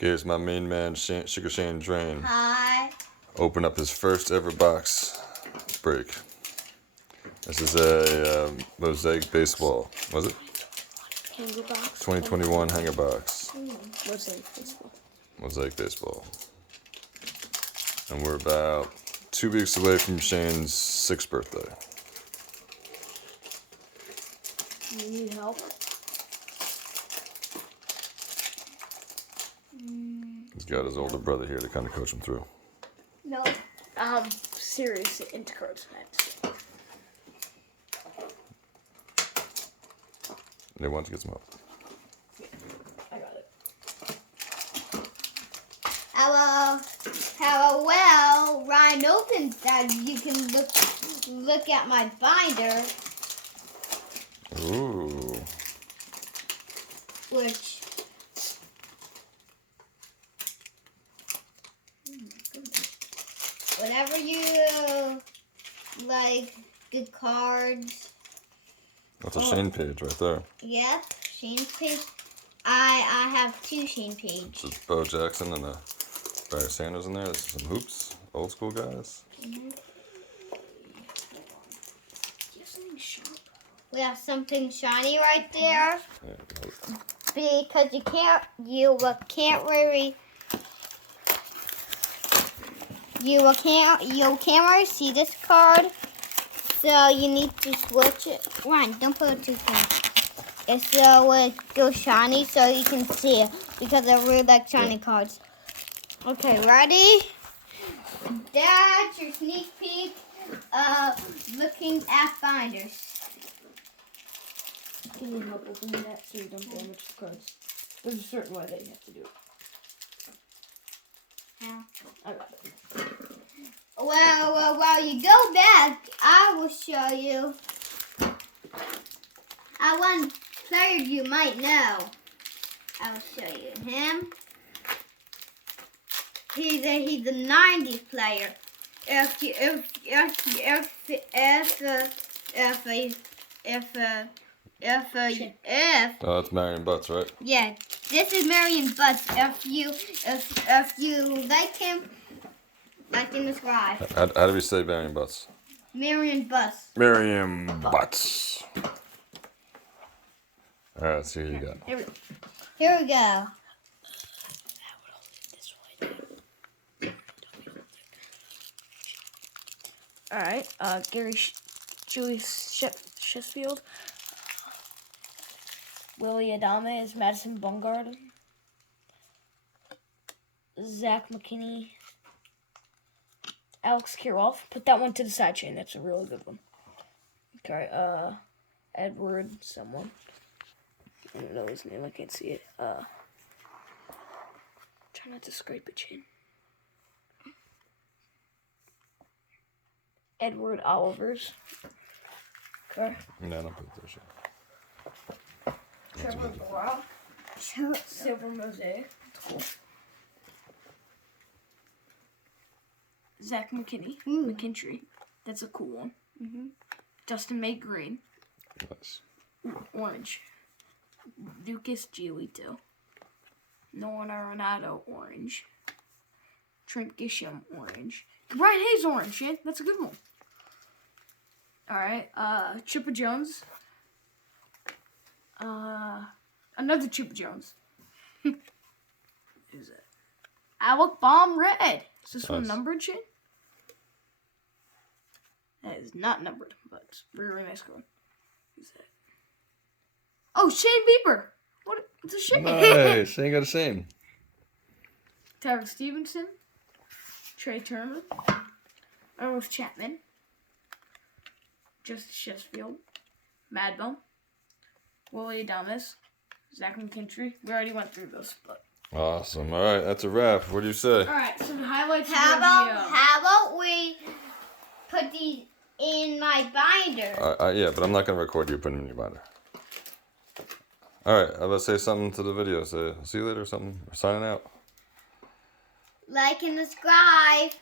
Here's my main man, Sugar Shane Drain. Hi. Open up his first ever box break. This is a Mosaic Baseball. Was it? Hanger box. 2021 hanger box. Mosaic Baseball. Mosaic Baseball. And we're about 2 weeks away from Shane's 6th birthday. You need help? He's got his older brother here to kind of coach him through. No. Serious into cards next. They want to get some help. I got it. How well Ryan opens that you can look at my binder, Ooh. which whenever you like the cards. That's a Shane page right there. Yep, Shane's page. I have 2 Shane pages. This is Bo Jackson and Barry Sanders in there. This is some hoops. Old school guys. We have something shiny right there Yeah, because you can't really see this card, so you need to switch it. Ryan, don't put it too fast. And so it goes shiny, so you can see it because I really like shiny cards. Okay, ready? That's your sneak peek of looking at binders. You need help opening that so you don't damage the cards. There's a certain way that you have to do it. How? I got it. Well, while you go back, I will show you one player you might know. I will show you him. He's a 90s player. Oh, that's Marion Butts, right? Yeah, this is Marion Butts. If you like him, like and subscribe. How do we say Marion Butts? Marion Butts. Marion Butts. All right, let's see who you got. Here we go. Alright, Gary Julius Sheffield. Willie Adame is Madison Bumgarner. Zach McKinney. Alex Kirilloff. Put that one to the side chain. That's a really good one. Okay, Edward someone. I don't know his name. I can't see it. Try not to scrape a chin. Edward Olivers. Okay. No, don't put it there. Sure. Trevor Bora. Silver Mosaic. That's cool. Zach McKinney. McKintry. That's a cool one. Dustin May Green. Nice. Orange. Lucas Giolito. Nolan Arenado. Orange. Trent Gisham. Orange. Brian Hayes. Orange. Yeah, that's a good one. Alright. Chipper Jones. Another Chipper Jones. Who's that? Alec Baum Red. Is this one Nice. numbered, Shane? That is not numbered, but it's a really nice one. Who's that? Oh, Shane Bieber. What? It's a Shane. Nice. Ain't got the same. Tyler Stevenson. Trey Turner. Irv Chapman. Justice Sheffield. Madbone. Willie Adames. Zach McKintry. We already went through those, but. Awesome. All right, that's a wrap. What do you say? Alright, so the highlights of the How about we put these in my binder? Yeah, but I'm not going to record you putting them in your binder. All right, let's say something to the video. Say, see you later or something. We're signing out. Like and subscribe.